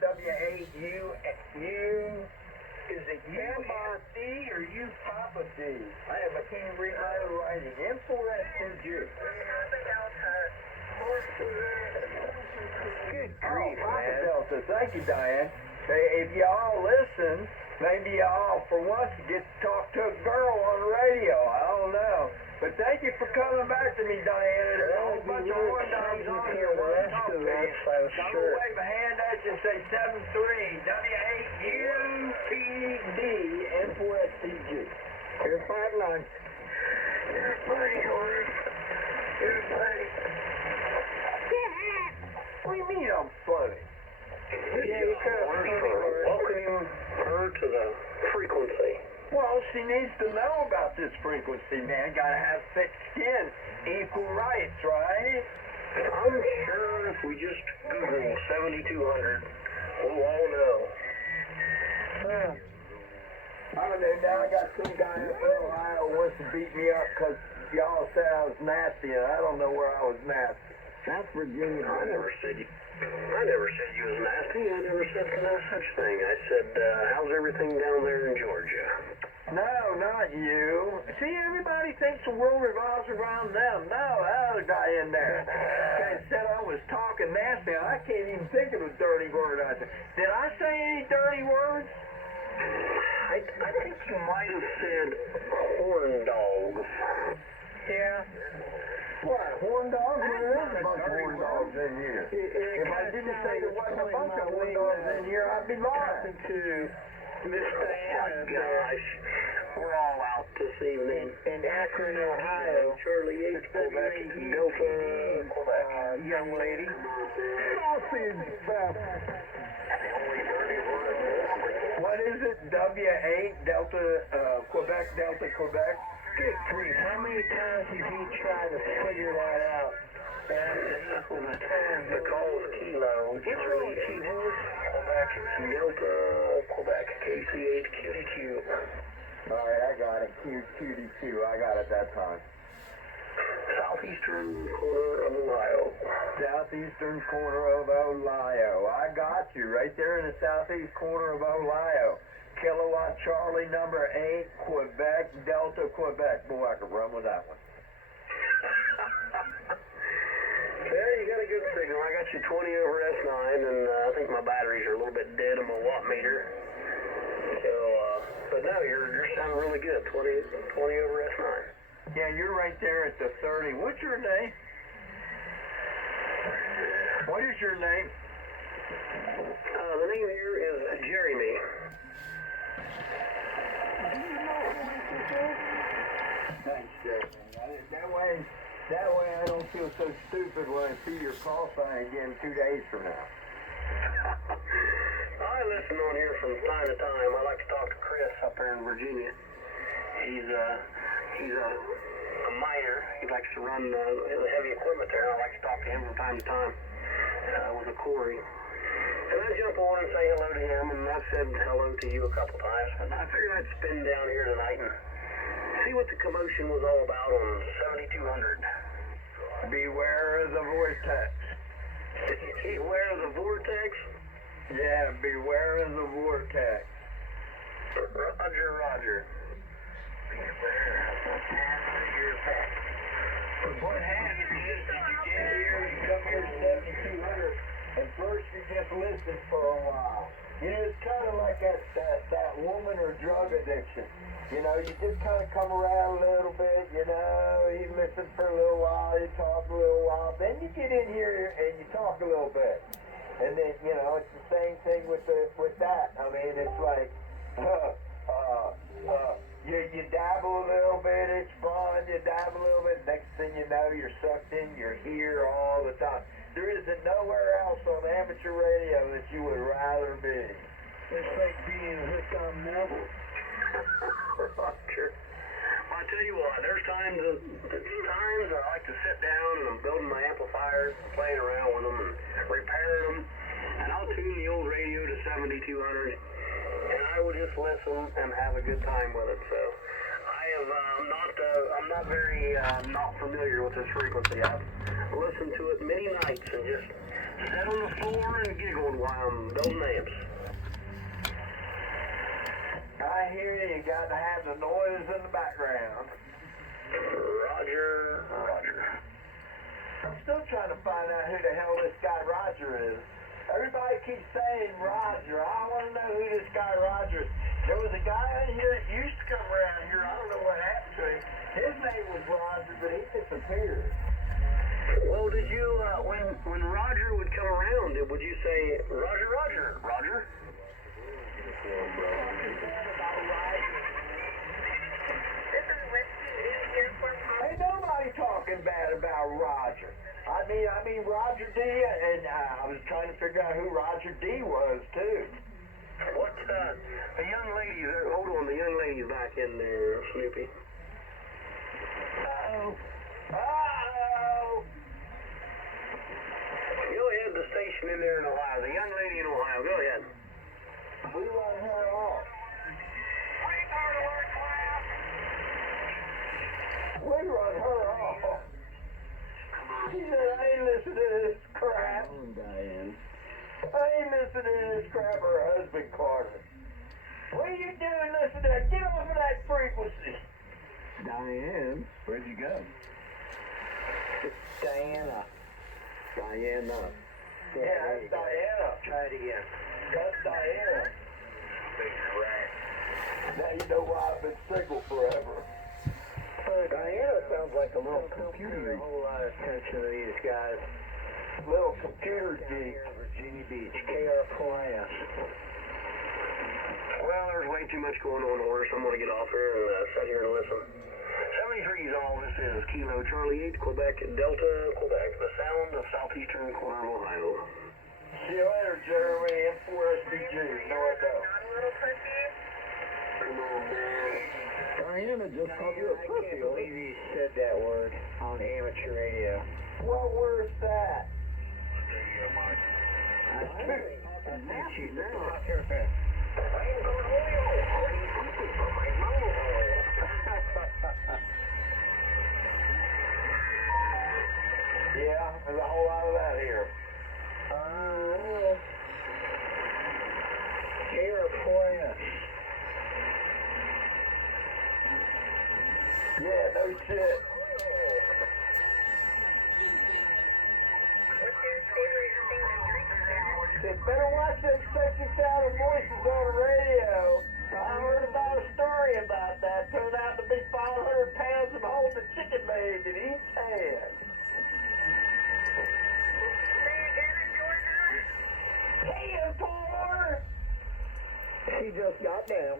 W-A-U-U. Is it U-S-D or U Papa D? I can't read my own writing. M4S2G. Good grief, man. Delta. Thank you, Diane. Hey, if y'all listen, maybe y'all, for once, get to talk to a girl on the radio. I don't know. But thank you for coming back to me, Diana. There's a whole bunch of war dogs on here. I'm going to wave a hand at you and say 7-3, W-A-U-T-D, M4STG. Here's 5-9. Here's buddy, Horace. Here's buddy. What do you mean I'm funny? Yeah, you kind of welcoming her to the frequency. Well, she needs to know about this frequency, man. Gotta have thick skin, equal rights, right? I'm sure if we just Google 7200, we'll all know. I don't know, now I got some guy in Ohio who wants to beat me up because y'all said I was nasty, and I don't know where I was nasty. That's Virginia. I never said you was nasty. I never said no such thing. I said, how's everything down there in Georgia? No, not you. See, everybody thinks the world revolves around them. No, that other guy in there. Guy said I was talking nasty. I can't even think of a dirty word I said. Did I say any dirty words? I think you might have said horn dogs. Yeah. What? Horn dogs? There is a bunch of horn dogs in here. If I didn't say there wasn't a bunch of horn dogs in here, I'd be lying. Miss Diana, gosh, we're all out this evening. In Akron, Ohio. Charlie H. Quebec, Delta, Quebec. Young lady. Sausage fest. What is it? W8 Delta, Quebec, Delta, Quebec? Good grief, how many times have you tried to figure that out? The call is Kilo. Which one is Kilo? Quebec, Delta, Quebec, KC8QDQ. Alright, I got it. QDQ. I got it that time. Southeastern corner of Ohio. Southeastern corner of Ohio. I got you. Right there in the southeast corner of Ohio. Kilowatt Charlie number 8, Quebec, Delta, Quebec. Boy, I could run with that one. Yeah, you got a good signal. I got you 20 over S9, and I think my batteries are a little bit dead on my watt meter. So, but no, you're sounding really good. 20 over S9. Yeah, you're right there at the 30. What's your name? What is your name? The name here is Jeremy. Thanks, Jeremy. That way I don't feel so stupid when I see your call sign again 2 days from now. I listen on here from time to time. I like to talk to Chris up there in Virginia. He's a miner. He likes to run the heavy equipment there, and I like to talk to him from time to time with a quarry. And I jump on and say hello to him, and I've said hello to you a couple times. But I figured I'd spin down here tonight and see what the commotion was all about on 7200. Beware of the vortex. Beware of the vortex? Yeah, beware of the vortex. Roger, Roger. Beware of the passenger pack. What happens is you get here, you come here 7200, and first you just listen for a while. You know, it's kind of like that woman or drug addiction. You know, you just kind of come around a little bit, you know, you listen for a little while, you talk a little while, then you get in here and you talk a little bit. And then, you know, it's the same thing with that. I mean, it's like, you dabble a little bit, it's fun, you dabble a little bit, next thing you know, you're sucked in, you're here all the time. There isn't nowhere else on amateur radio that you would rather be. It's like being hooked on metal. Roger. Well, I tell you what, there's times I like to sit down and I'm building my amplifiers and playing around with them and repairing them, and I'll tune the old radio to 7200, and I would just listen and have a good time with it. So I'm not very not familiar with this frequency. I've listened to it many nights and just sat on the floor and giggled while I'm building amps. I hear you got to have the noise in the background. Roger. I'm still trying to find out who the hell this guy Roger is. Everybody keeps saying Roger. I want to know who this guy Roger is. There was a guy in here that used to come around here. I don't know what happened to him. His name was Roger, but he disappeared. Well, did you, when Roger would come around, would you say, Roger? Ain't nobody talking bad about Roger. I mean Roger D, and I was trying to figure out who Roger D was, too. What, the young lady, hold on, the young lady's back in there, Snoopy. Uh-oh. Go ahead, the station in there in Ohio, the young lady in Ohio, go ahead. We run her off. We run her off. She said, I ain't listening to this crap. Diane. I ain't listening to this crap her husband Carter. What are you doing listening to that? Get off of that frequency. Diane? Where'd you go? It's Diana. Diana. Yeah, that's Diana. Try it again. That's Diana. Big rat. Now you know why I've been single forever. Diana sounds like a little computer. A whole lot of attention to these guys. Little computer geek. Virginia Beach, KR4IS. Well, there's way too much going on, Horace. I'm going to get off here and sit here and listen. 73 is all this is. Kilo Charlie 8, Quebec, Delta, Quebec. The sound of southeastern corner of Ohio. See you later, Jeremy. M4SBG. No, I don't. Diana just called you a I pussy. can't believe he said that word on amateur radio. What word's that? Yeah, there's a whole lot of that here. KR4IS. Yeah, no shit. They better watch them sexy sounding voices on the radio. I heard about a story about that. Turned out to be 500 pounds of holding a chicken leg in each hand. Damn, Paul! She just got down.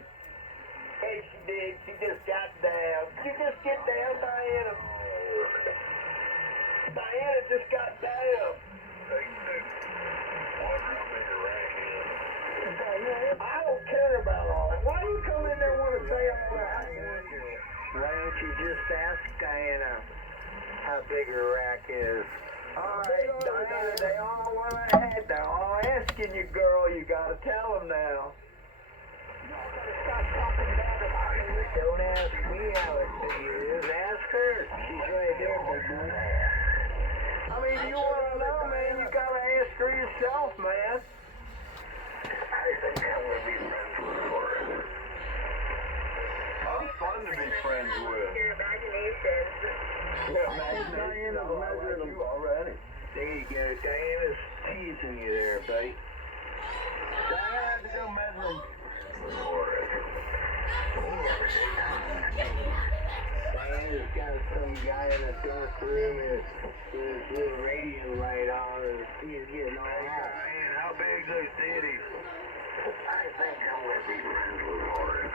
Hey, she did. She just got down. You just get down, Diana. Diana just got down. I don't care about all that. Why do you come in there and want to say all that? Why don't you just ask Diana how big her rack is? All right, Diana, they all went ahead. They're all asking you, girl. You got to tell them now. Don't ask me how big it is. Ask her. She's right there, big boy. I mean, you want to know, man, you got to ask her yourself, man. I'm fun to be friends with. Your imagination. Diana's measuring them already. There you go. Diana's teasing you there, buddy. Diana had to go measure them. Diana's got some guy in a dark room with his little radio light on, and he's getting all hot. Diane, how big's those titties? I think I'm going to be friends with Horace.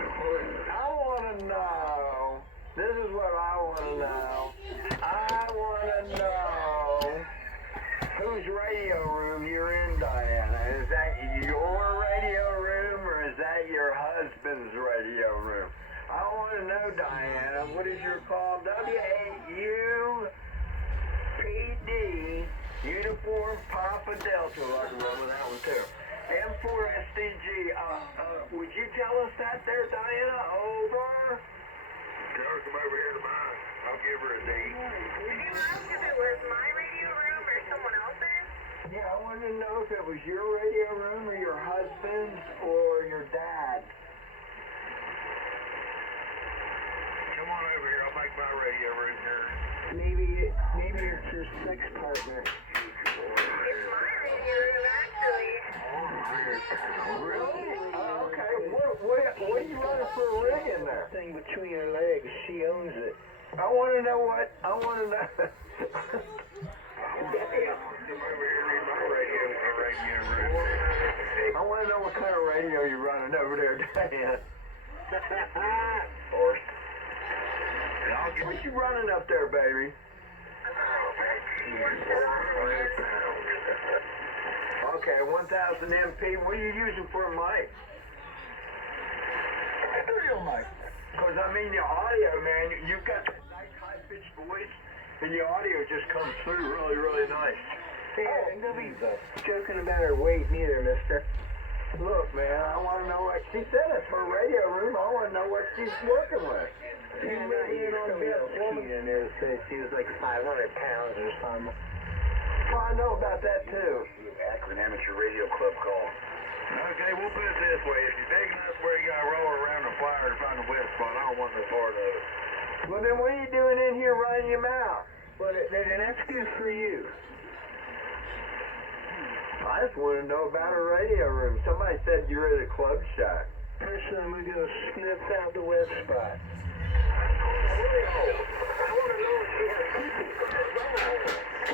I want to know. This is what I want to know. I want to know whose radio room you're in, Diana. Is that your radio room or is that your husband's radio room? I want to know, Diana. What is your call? W-A-U-P-D, Uniform Papa Delta. I can run with that one too. M4SDG. Would you tell us that there, Diana? Over. Tell her to come over here to mine. I'll give her a date. Do you ask if it was my radio room or someone else's? Yeah, I wanted to know if it was your radio room or your husband's or your dad's. Come on over here. I'll make my radio room here. Maybe it's your sex partner. Oh, Really? Okay. What are you running for a rig in there? Thing between her legs, she owns it. I want to know what. I want to know. Come over here and read my radio room. I want to know what kind of radio you're running over there, Dan. Or, What you running up there, baby? Okay, 1000 MP. What are you using for a mic? Stereo mic. Because, I mean, the audio, man, you've got that nice high-pitched voice, and the audio just comes through really, really nice. Yeah, don't be joking about her weight neither, mister. Look, man, I want to know what she said. It's her radio room. I want to know what she's working with. Yeah, not you. Somebody else keyed in there said she was like 500 pounds or something. Well, I know about that, too. Akron Amateur Radio Club call. Okay, we'll put it this way. If you're big enough where you gotta roll around the fire to find a wet spot, I don't want no part of it. Well, then what are you doing in here running your mouth? Well, then that's good for you. I just want to know about a radio room. Somebody said you're at a club shack. Personally, I'm gonna go sniff out the wet spot.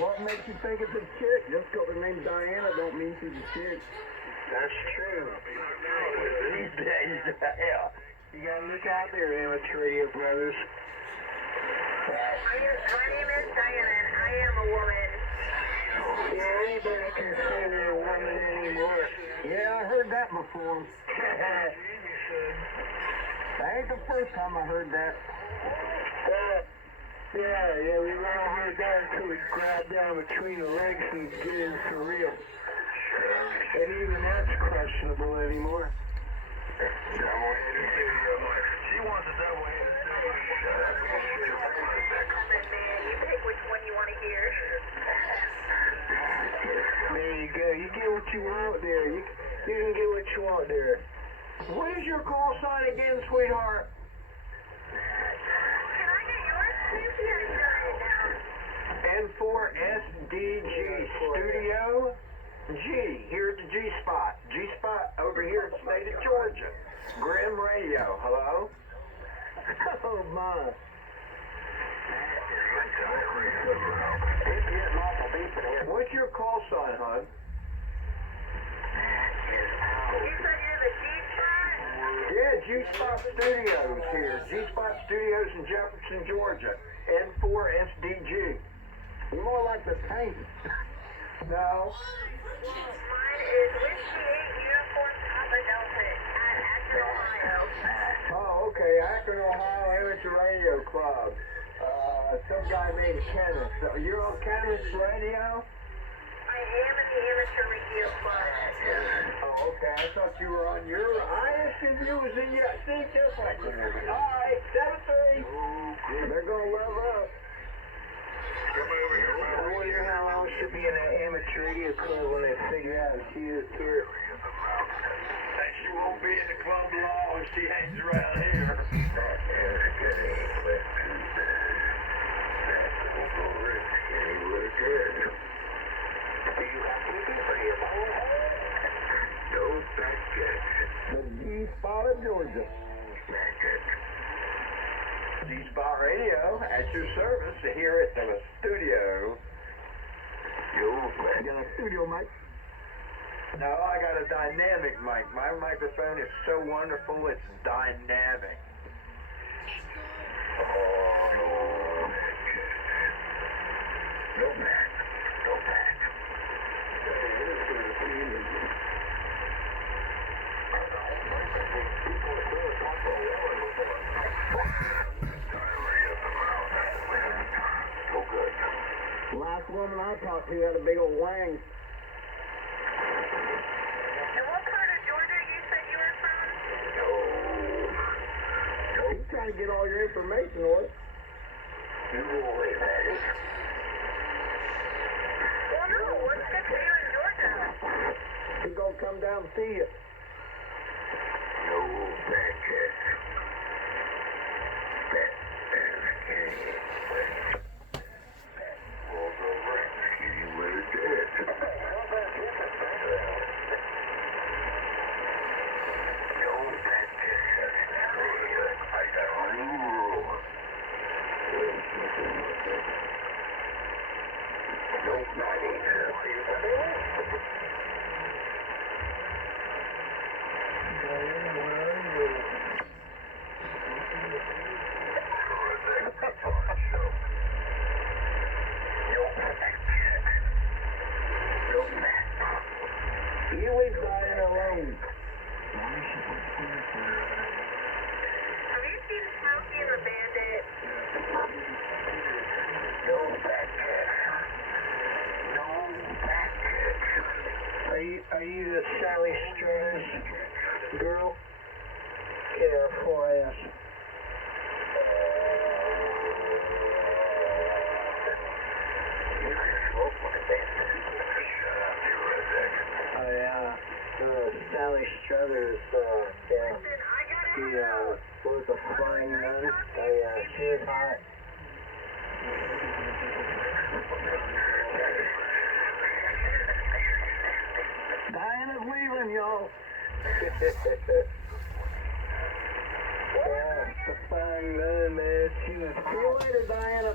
What makes you think it's a chick? Just because her name's Diana don't mean she's a chick. That's true. These days, yeah. You gotta look out there, amateur radio brothers. My name is Diana, and I am a woman. Yeah, anybody can say they're a woman anymore. Yeah, I heard that before. That ain't the first time I heard that. Yeah, we all heard that until we grabbed down between the legs and get in for real. And even that's questionable anymore. Double-headed studio. She wants a double-headed studio. Man, you pick which one you want to hear. There you go. You get what you want there. You can get what you want there. What is your call sign again, sweetheart? Can I get yours, please? Yeah, I got it down. N4SDG Studio G, here at the G Spot. G Spot over here in the state of Georgia. Graham Radio, hello? Oh, my. What's your call sign, hon? You said you're the G-Spot? Yeah, G Spot Studios here. G Spot Studios in Jefferson, Georgia. N4SDG. You're more like the tank. No. Mine is Whiskey 8 Uniform Papa Delta at Akron, Ohio. Oh, okay. Akron, Ohio Amateur Radio Club. Some guy named Kenneth. So you're on Kenneth's radio? I am in the Amateur Radio Club. Oh, okay. I thought you were on your. I assumed you was in your. See, just like you. All right, 7-3. They're gonna love us. Come over here, I wonder how long she'll be in that amateur radio club when they figure out she is here. She won't be in the club long if she hangs around here. The G Spot of Georgia. G Spot Radio at your service here at the studio. You got a studio mic? No, I got a dynamic mic. My microphone is so wonderful, it's dynamic. Go back. Last woman I talked to had a big old wang. And what part of Georgia you said you were from? He's trying to get all your information on it. Well, no, what's good to do in She's gonna come down and see you. No matches. That is skinny. That was a rat skinny with a dead. No matches. I got a rule. No matches. You leave Diana alone. Have you seen Smokey and the Bandit? No matches. No matches. Are you the Sally Struthers girl? Get her 4S. Oh yeah, Sally Struthers, yeah. She was a flying nun. Oh yeah, she was hot. Diana's leaving, y'all. Yeah, the flying nun, man. She was. See you later, Diana.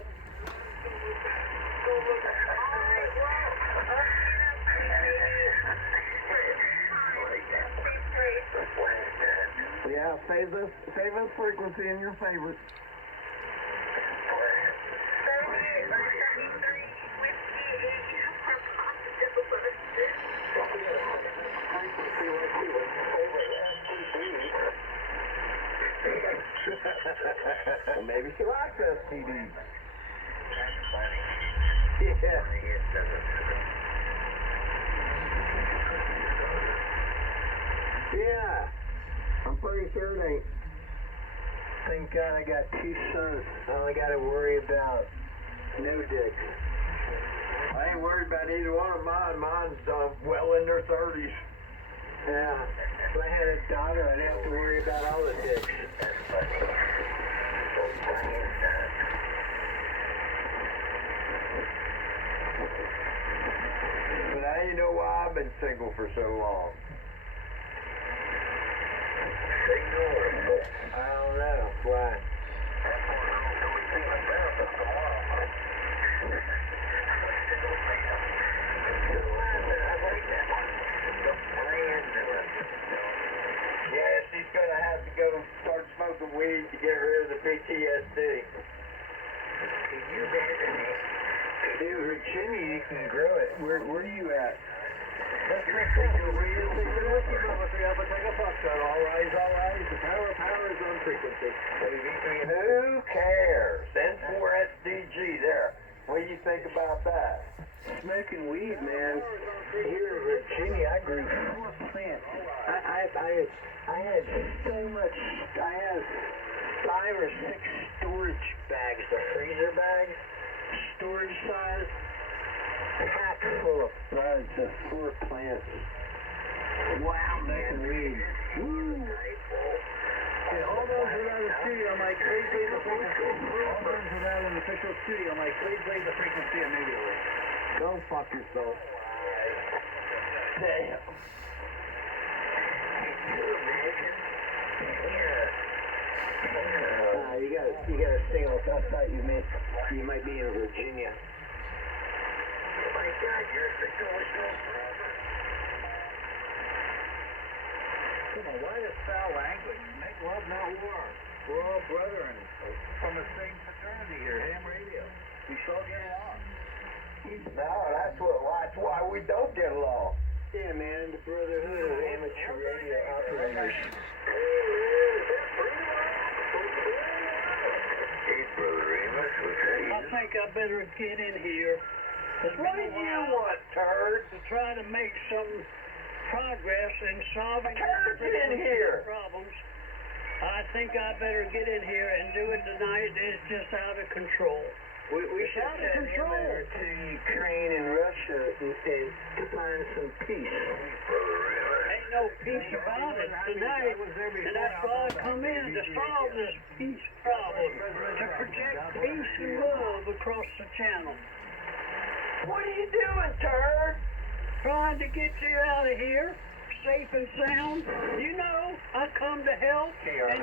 Yeah, save this frequency in your favorites. 78 by 73 whiskey 8 Well, maybe she likes STD. That's funny. Yeah. Yeah. I'm pretty sure it ain't. Thank God I got 2 sons. I only got to worry about no dicks. I ain't worried about either one of mine. Mine's well in their 30s. Yeah. If I had a daughter, I'd have to worry about all the dicks. That's funny. So funny is that. But now you know why I've been single for so long. I don't know. Why? Yeah, she's gonna have to go start smoking weed to get rid of the PTSD. Dude, Virginia, you can grow it. Where are you at? Let's take a real take a fuck shot. All rise. The power is on frequency. Who cares? N4SDG there. What do you think about that? Smoking weed, man. Here in Virginia, I grew 4 plants. I had so much. I had 5 or 6 storage bags, the freezer bags, storage size, packed full of buds of 4 plants. Wow, smoking weed. Woo! Yeah, all those without a studio, I'm like, please play the frequency. All those without an official studio, I'm like, please play the frequency immediately. Go fuck yourself. Damn. You gotta sing like I thought you might be in Virginia. Oh my God, you're a signal. Come on, why this foul language? Make love, not war. We're all brethren from the same fraternity here, ham radio. We shall get along. No, that's why we don't get along. Yeah, man, the Brotherhood of Amateur Radio Operators. Hey, Brother Amos, what's that? I think I better get in here. It's What do been a you while want, turd? to try to make some progress in solving Turd, get in here. problems. I think I better get in here and do it tonight. It's just out of control. We shot sent him control. there to Ukraine and Russia to find some peace. Ain't no peace about it tonight. And that's why I come in to solve this peace problem. To project peace and love across the channel. What are you doing, turd? Trying to get you out of here, safe and sound. You know, I come to help and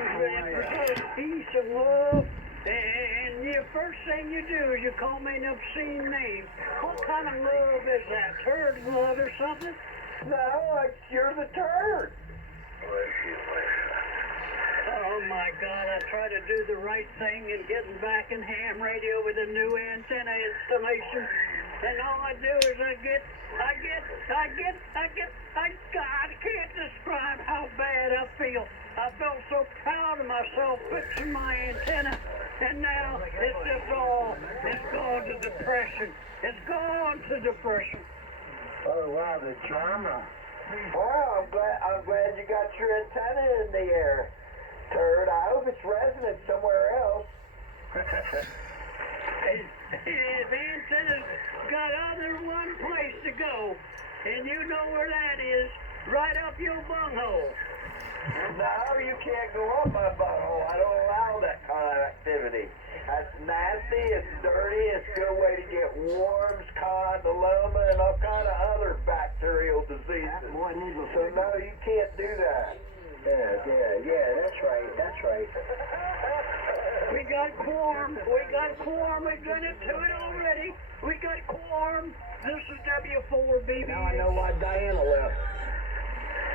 preserve peace and love. And the first thing you do is you call me an obscene name. What kind of love is that? Turd love or something? No, you're the turd. Oh my God, I try to do the right thing and getting back in ham radio with a new antenna installation. And all I do is I can't describe how bad I feel. I felt so proud of myself fixing my antenna. And now it's gone to depression. It's gone to depression. Oh, wow, the drama. Well, I'm glad you got your antenna in the air, turd. I hope it's resonant somewhere else. The antenna's got other one place to go, and you know where that is, right up your bunghole. No, you can't go up my butthole. I don't allow that kind of activity. That's nasty, it's dirty, it's a good way to get worms, condyloma, and all kind of other bacterial diseases. Boy, needle So no, you can't do that. Yeah, that's right. We got quorum. We've done it to it already. We got quorum. This is W4BB. Now I know why Diana left.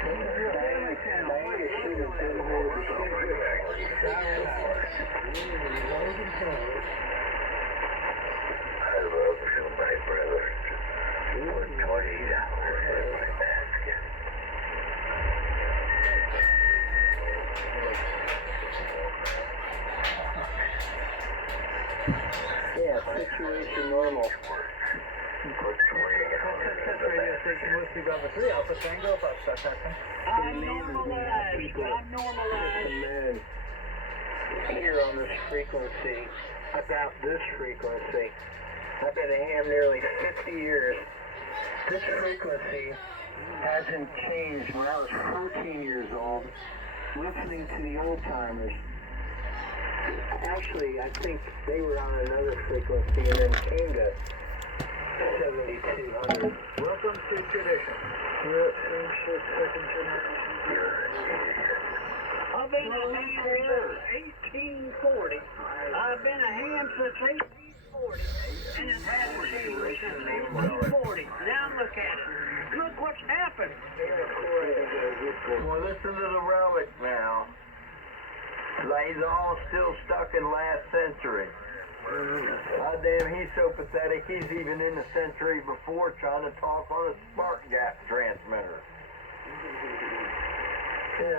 Diana should have been here to I love you, my brother. For 20 hours in my basket. Yeah, situation normal. Radio station Whiskey Bravo 3 Alpha Tango, I'm normalized. Man, here on this frequency, about this frequency, I've been a ham nearly 50 years. This frequency hasn't changed. When I was 14 years old, listening to the old timers, actually, I think they were on another frequency and then came to 7200. Welcome to tradition. Second generation. I've been a ham since 1840. I've been a ham since 1840, and it hasn't changed since 1840. Now look at it. Look what's happened. Well, listen to the relic now. He's all still stuck in last century. God damn, he's so pathetic, he's even in the century before trying to talk on a spark gap transmitter. They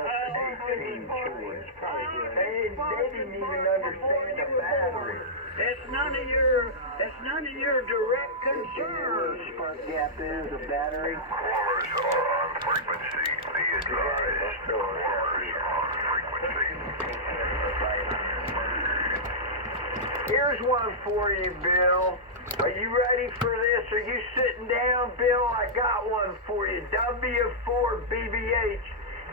didn't even understand the battery. It's none of your direct concern. Spark gap is a battery. Callers on frequency. Be advised. Callers on frequency. Here's one for you, Bill. Are you ready for this? Are you sitting down, Bill? I got one for you. W4BBH,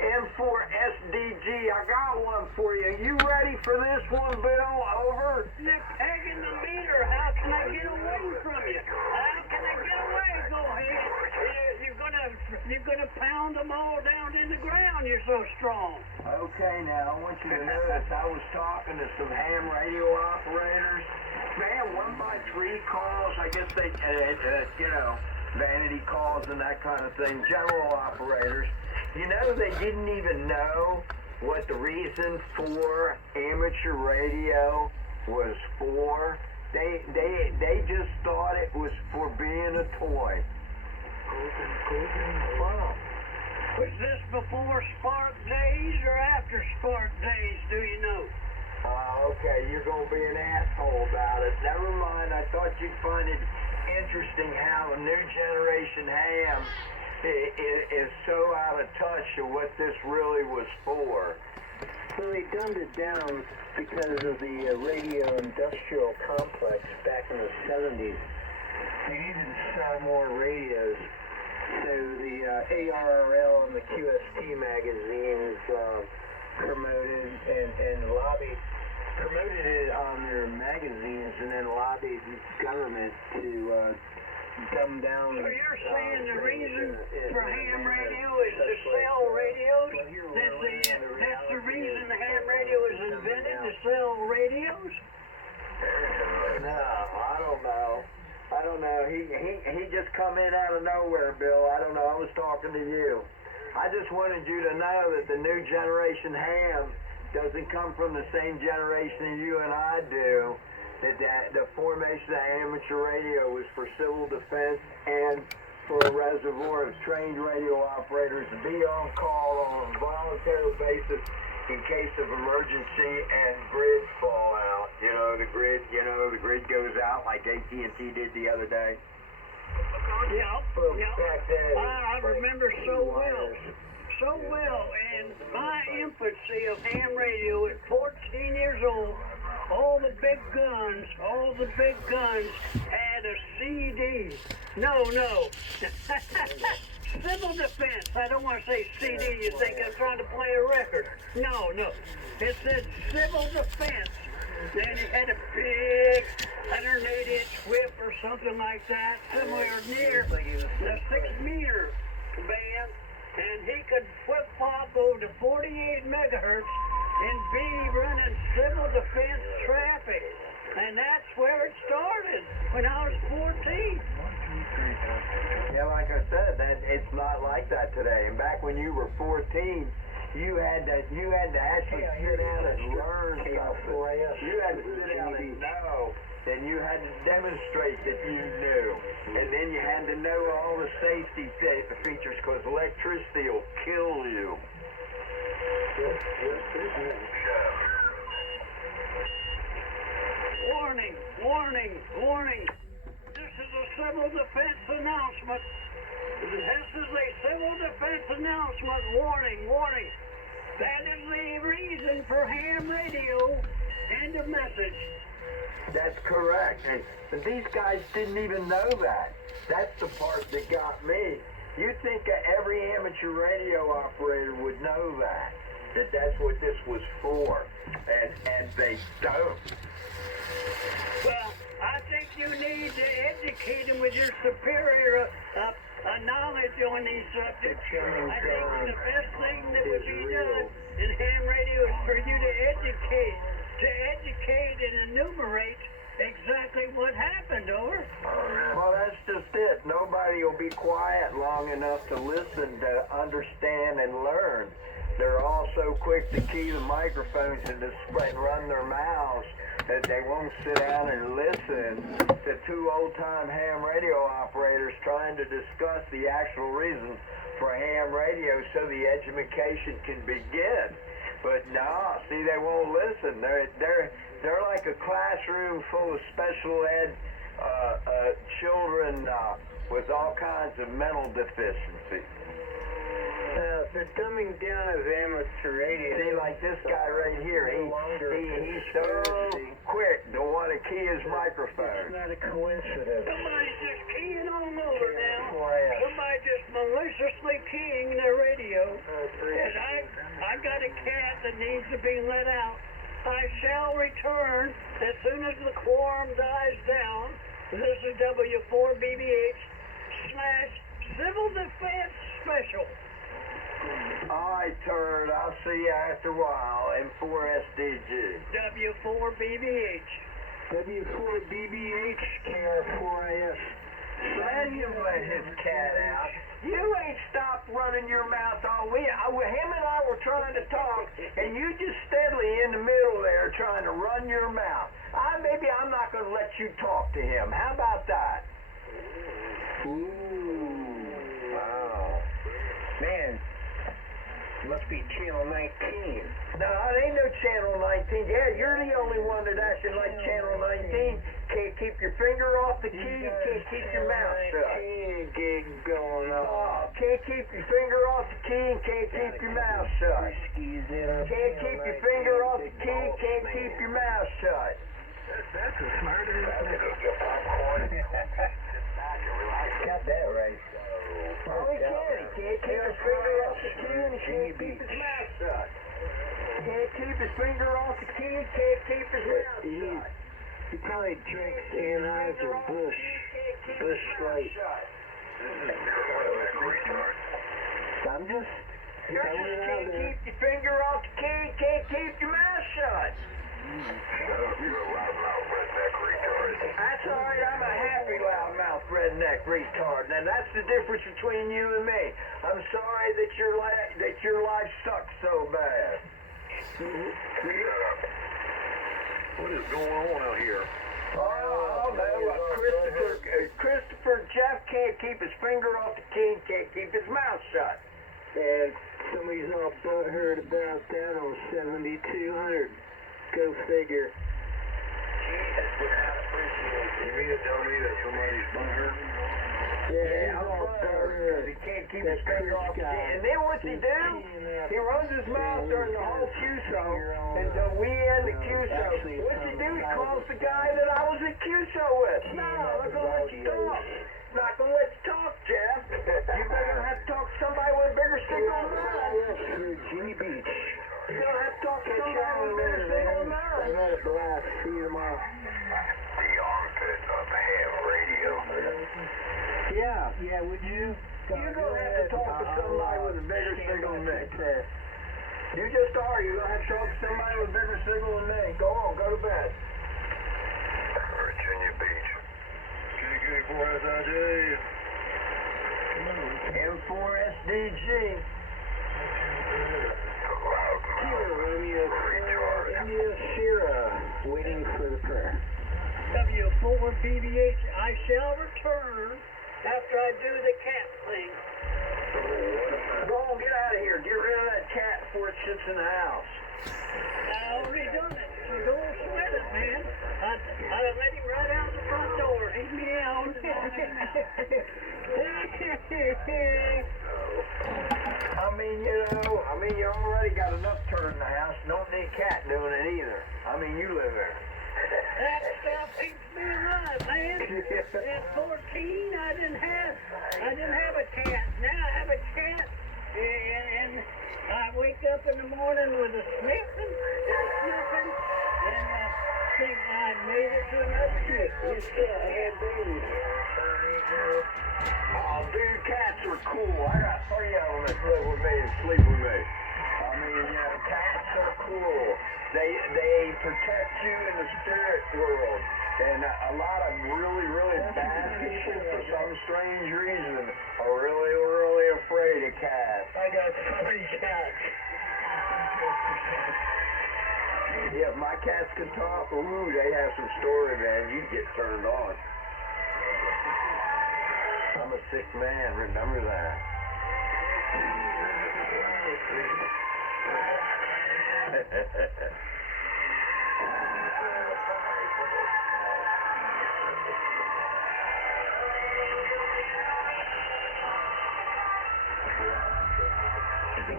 M4SDG. I got one for you. You ready for this one, Bill? Over. You're pegging the meter. How can I get away from you? How can I get away? Go ahead. You're gonna pound them all down in the ground. You're so strong. Okay, now I want you to notice I was talking to some ham radio operators. Man, 1x3 calls. I guess they, vanity calls and that kind of thing. General operators. You know, they didn't even know what the reason for amateur radio was for. They just thought it was for being a toy. Wow. Was this before Spark Days or after Spark Days, do you know? Okay, you're going to be an asshole about it. Never mind, I thought you'd find it interesting how a new generation ham is so out of touch of what this really was for. Well, they dumbed it down because of the radio industrial complex back in the 70s. They needed to sell more radios. So the ARRL and the QST magazines promoted and lobbied, promoted it on their magazines and then lobbied the government to dumb down. So you're saying the reason for ham radio is to sell radios? That's the reason the ham radio was invented, to sell radios? No, I don't know. He just come in out of nowhere, Bill. I don't know. I was talking to you. I just wanted you to know that the new generation ham doesn't come from the same generation you and I do. That the formation of amateur radio was for civil defense and for a reservoir of trained radio operators to be on call on a voluntary basis in case of emergency and grids fall out. The grid goes out like AT&T did the other day. Yep. I remember so well. In my infancy of ham radio at 14 years old, all the big guns had a CD. No. Civil defense. I don't want to say CD. You think I'm trying to play a record. No. It said civil defense. Then it had a big 108-inch whip or something like that, somewhere near the 6-meter band. And he could flip-flop over to 48 megahertz and be running civil defense traffic. And that's where it started, when I was 14. Yeah, like I said, it's not like that today. And back when you were 14, you had to actually sit down and learn something. You had to sit down and know. And you had to demonstrate that you knew. And then you had to know all the safety features, because electricity will kill you. Warning. This is a civil defense announcement. Warning. That is the reason for ham radio. End of message. That's correct. And these guys didn't even know that. That's the part that got me. You'd think that every amateur radio operator would know that that's what this was for. And they don't. Well, I think you need to educate them with your superior knowledge on these subjects. I think the best thing that would be done in ham radio is for you to educate and enumerate exactly what happened, over. Well, that's just it. Nobody will be quiet long enough to listen, to understand, and learn. They're all so quick to key the microphones and to run their mouths that they won't sit down and listen to two old-time ham radio operators trying to discuss the actual reason for ham radio so the education can begin. But no, see, they won't listen. They're like a classroom full of special ed children with all kinds of mental deficiencies. The dumbing down of amateur radio. See, like this guy right here, he's so quick to want to key his microphone. It's not a coincidence. Somebody's just keying on over now. Somebody just maliciously keying their radio. And I've got a cat that needs to be let out. I shall return as soon as the quorum dies down. This is W4BBH / Civil Defense Special. All right, turd. I'll see you after a while. M4SDG. W4BBH. W4BBH, KR4IS. Let him let his cat out. You ain't stopped running your mouth all week. Him and I were trying to talk, and you just steadily in the middle there trying to run your mouth. Maybe I'm not going to let you talk to him. How about that? Ooh. Wow. Man. Must be channel 19. No, it ain't no Channel 19. Yeah, you're the only one that acting like Channel 19. Can't keep your finger off the key, can't keep your mouth shut. Gig going on. Oh, can't keep your finger off the key and can't keep your mouth shut. Can't keep your finger off the key, can't keep your mouth shut. That's a smart Got that right. Oh, he can't keep his finger off the key and he can't keep his mouth shut. Can't keep his finger off the key, can't keep his mouth shut. He probably drinks Anheuser Busch Light. I'm just. You just can't keep your finger off the key, can't keep your mouth shut. You're a loudmouth redneck retard. That's alright, I'm a happy loudmouth redneck retard. Now that's the difference between you and me. I'm sorry that your life sucks so bad. Shut up. What is going on out here? Oh, no, Christopher Jeff can't keep his finger off the key, can't keep his mouth shut. And somebody's all butthurt about that on 7200. Go figure. You mean to tell me that somebody's butthurt? Yeah, I'm butthurt. He can't keep his finger off the key. And then what's he do? He runs his mouth during the whole QSO until we end the QSO. What's he do? He calls the guy that I was at QSO with. No, I'm not gonna let you talk. Not gonna let you talk, Jeff. You better have to talk to somebody with a bigger stick on mine. Virginia Beach. You're gonna have to talk to somebody with a bigger stick on mine. I'm at a blast. See you tomorrow. The armpit of ham radio. Yeah, would you? You're gonna have to talk to somebody with a bigger signal than me. You just are. You're gonna have to talk to somebody with a bigger signal than me. Go on, go to bed. Virginia Beach. K4SIJ. M4SDG. Kilo Romeo India Sierra, waiting for the prayer. W4BBH, I shall return after I do the cat thing. Go on, get out of here. Get rid of that cat before it sits in the house. I already done it. She's all sweated, man. I let him right out the front door. He meowed. I mean, you already got enough turd in the house. Don't need cat doing it either. I mean, you live there. That stuff keeps me alive, man. At 14, I didn't have a cat. Now I have a cat, and I wake up in the morning with a sniffing, and I think I made it to another day. You still had babies. Oh, dude, cats are cool. I got 3 of them that live with me and sleep with me. I mean, cats are cool. They protect you in the spirit world. And a lot of really, really bad people, for some strange reason, are really, really afraid of cats. I got 40 cats. Yeah, if my cats could talk, ooh, they have some story, man. You'd get turned on. I'm a sick man, remember that.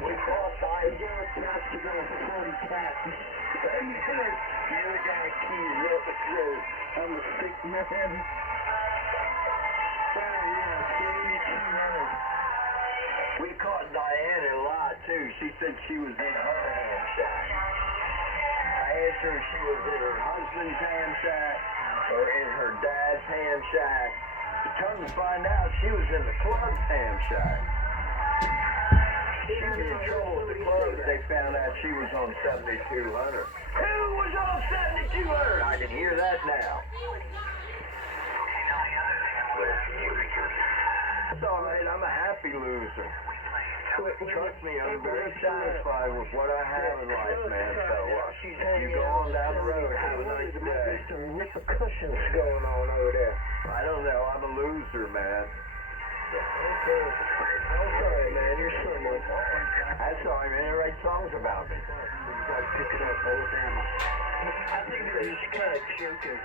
We call Ty. You got 40 cats. The other guy keys up the throat. I'm a sick man. We caught Diane a lot too. She said she was in her ham shack. I asked her if she was in her husband's ham shack or in her dad's ham shack. Come to find out, she was in the club's ham shack. She was in trouble with the club. They found out she was on 7200. Who was on 7200? I can hear that now. It's all right. I'm a happy loser. Trust me, I'm very satisfied with what I have in life, man. So you go on down the road. Have a nice day. There's some repercussions going on over there. I don't know. I'm a loser, man. Okay. I'm sorry, man. You're someone. That's all, man. They write songs about me. You gotta pick it up all the time. I think they're just kind of joking.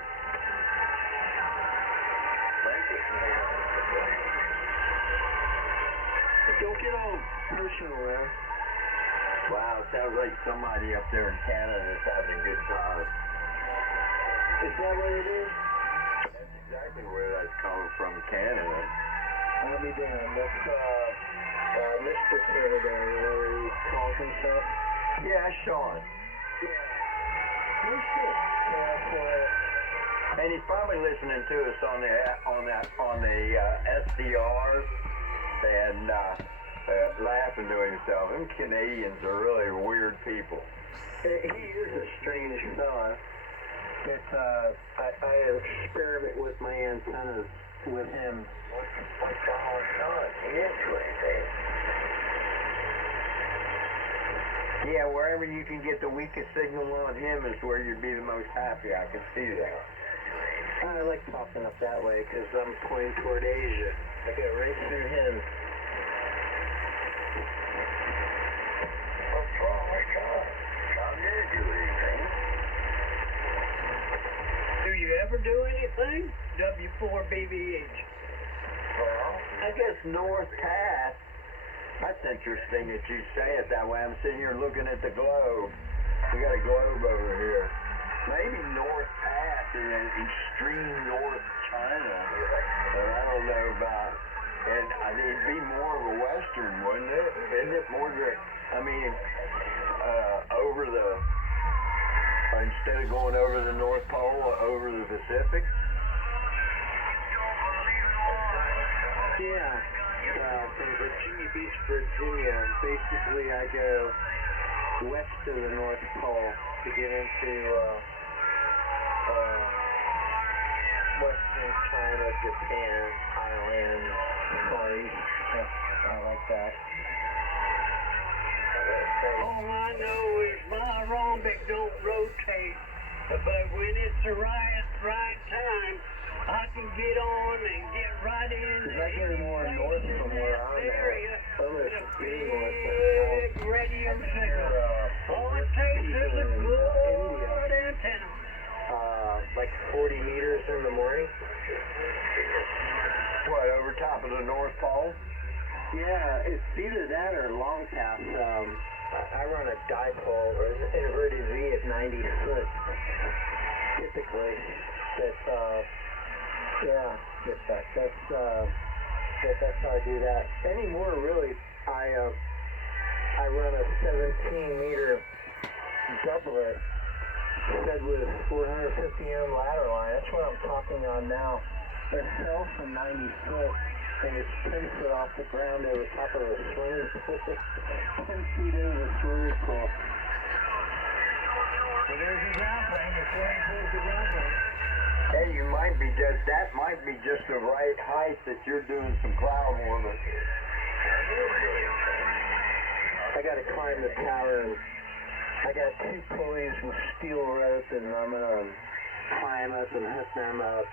Don't get all personal, man. Wow, sounds like somebody up there in Canada is having a good time. Is that what it is? That's exactly where that's coming from, Canada. I'll be damned. That's, Mr. Canada, where he calls himself. Yeah, Sean. Yeah. No shit. And he's probably listening to us on the SDRs and laughing to himself. Them Canadians are really weird people. He is a strange fella. I experiment with my antennas with him. What's going on? He is crazy. Yeah, wherever you can get the weakest signal on him is where you'd be the most happy. I can see that. I like talking up that way because I'm pointing toward Asia. I go right through him. What's wrong with Sean? Sean didn't do anything. Do you ever do anything? W4BBH. Well, I guess North Pass. That's interesting that you say it that way. I'm sitting here looking at the globe. We got a globe over here. Maybe North Pass is in extreme North China, but I don't know about. And it'd be more of a Western, wouldn't it? Isn't it more direct? I mean, over the instead of going over the North Pole, over the Pacific. Yeah. From Virginia Beach, Virginia, basically I go west of the North Pole to get into Western China, Japan, Thailand, Far East. I like that. All I know is my rhombic don't rotate, but when it's the right time, I can get on and get right in. Is that getting more north from where I'm at? Almost getting north. Big radio signal. All it takes is a good antenna. Like 40 meters in the morning. What, over top of the North Pole? Yeah, it's either that or long pass. I run a dipole or an inverted V at 90 foot. Typically, that's how I do that. Anymore, really, I run a 17-meter doublet fed with 450 M ladder line. That's what I'm talking on now. It fell from 90 foot and it's 10 foot off the ground over top of a swimming pool. 10 feet over the swimming pool. So there's the ground plane. The swimming pool's the ground plane. Hey, that might be just the right height that you're doing some cloud warming. I gotta climb the tower and I got 2 pulleys with steel rope and I'm gonna climb up and hook them up.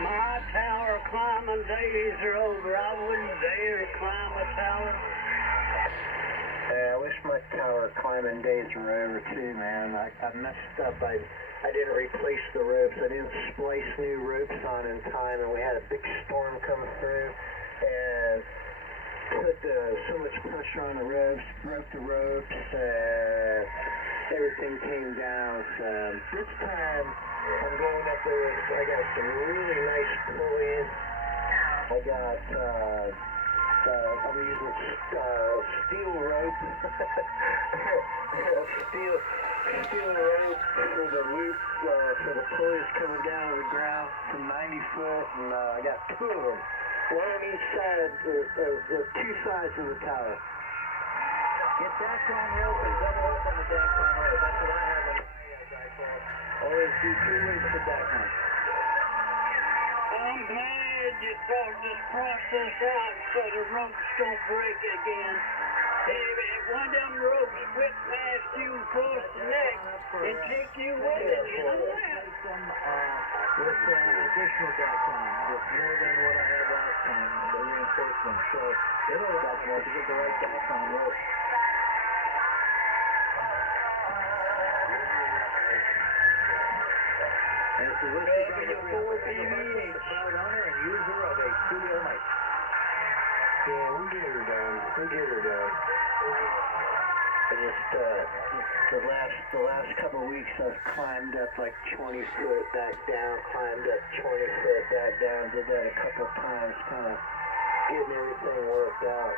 My tower climbing days are over. I wouldn't dare climb a tower. I wish my tower climbing days were over too, man. I messed up. I didn't replace the ropes. I didn't splice new ropes on in time, and we had a big storm come through and put so much pressure on the ropes, broke the ropes, and everything came down. So this time I'm going up there with, I got some really nice pulleys. I got, I'm using steel rope, steel rope for the loop, for the pulleys coming down to the ground from 90 foot, and I got 2 of them. One on each side, the 2 sides of the tower. Get Dacron rope and double up on the Dacron rope. That's what I have on my dipole. Always do 2 weeks for Dacron. I'm glad you thought this process out so the ropes don't break again. If one of them ropes whip past you across the neck and take you with it, you know that. Some, with additional gas on, with more than what I had last time, the reinforcement. So it'll allow me to get the right gas on rope. And it's a listed on the 300 owner and user of a studio mic. Yeah, we get her done. I just, the last couple of weeks I've climbed up like 20 foot back down, climbed up 20 foot back down, did that a couple of times, kind of getting everything worked out.